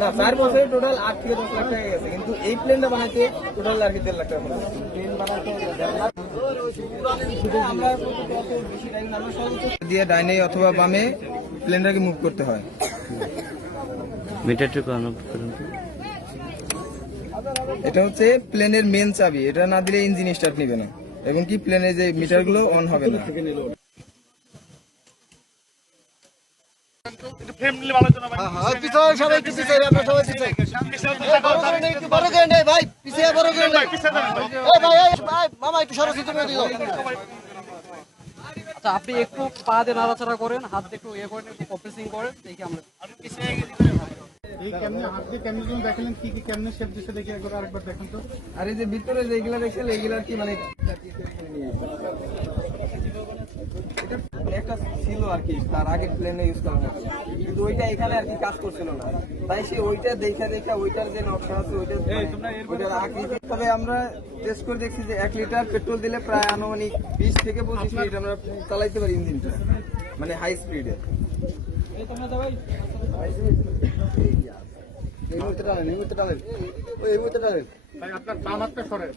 না চার বছরে টোটাল আট থেকে দশ লাখ টাকা গেছে কিন্তু এই প্লেনটা বানাইতে টোটাল আর কি দেড় লাখ টাকা খরচ বানাতে দেড় লাখ আমরা প্রকৃতি অত বেশি টাইম না, আমরা সর্বোচ্চ দিয়ে ডাইনে অথবা বামে প্লেনটাকে মুভ করতে হয়। মিটারটুকু। এটা হচ্ছে প্লেনের মেন চাবি। এটা না দিলে ইঞ্জিন স্টার্ট নিবে না। এবং কি প্লেনের যে মিটারগুলো অন হবে না। আচ্ছা আপনি একটু পা দিয়ে নাড়াচাড়া করেন হাত একটু ইয়ে করেন একটু কম্প্রেসিং করেন দেখি আমরা। এই কেমনে হাত দিয়ে কেমনে দেখালেন কি কি কেমনে শেপ দিছে দেখি একবার আরেকবার দেখেন তো। আর এই যে ভিতরে যেগুলা দেখছেন এগুলা কি মানে এটা একটা ছিল আর কি তার আগে প্লেনে ইউজ করা হতো কিন্তু ওইটা এখানে আর কি কাজ করছিল না। তাই সে ওইটা দেখা দেখা ওইটার যে নকশা আছে ওইটা ওইটার আকৃতি তবে আমরা টেস্ট করে দেখছি যে এক লিটার পেট্রোল দিলে প্রায় আনুমানিক বিশ থেকে পঁচিশ মিনিট আমরা চালাইতে পারি ইঞ্জিনটা মানে হাই স্পিডে এই মুহূর্তে টানেন এই মুহূর্তে টানেন। ওই এই মুহূর্তে টানেন। আপনার বাম হাতটা সরে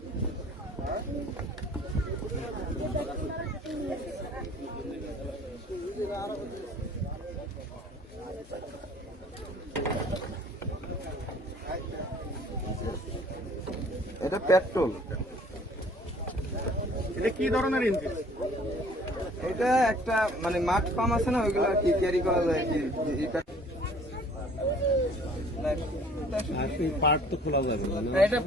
এটা পেট্রোল। এটা কি ধরনের ইঞ্জিন এটা একটা মানে মাঠ পাম আছে না ওইগুলো আর কি ক্যারি করা যায় কি পার্ট তো খোলা যাবে এটা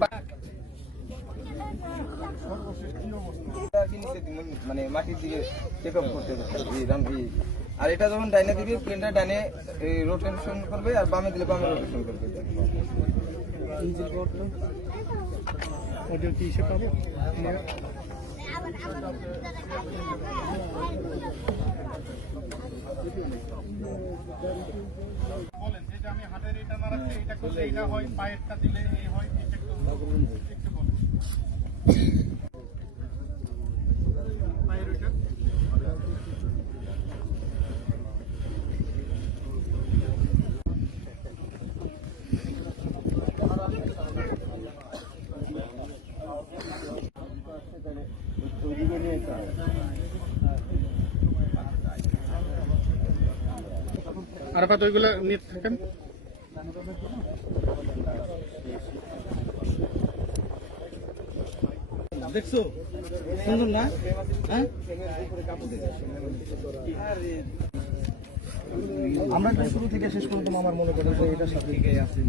মানে মাটির দিকে চেক আপ করতে আর এটা যখন ডাইনে দিবে প্লেনটা ডাইনে রোটেশন করবে আর বামে দিলে বামে রোটেশন করবে। ওটা কি হিসেবে পাবো? বলেন, যেটা আমি হাতের এটা নাড়াচ্ছি এটা করলে এটা হয়, পায়েরটা দিলে এই হয় একটু বলেন। আর বাদ ওইগুলো নিয়ে থাকেন। দেখছ? সুন্দর না? হ্যাঁ? আমরা শুরু থেকে শেষ পর্যন্ত আমার মনে করি যে এটার সাথে আছে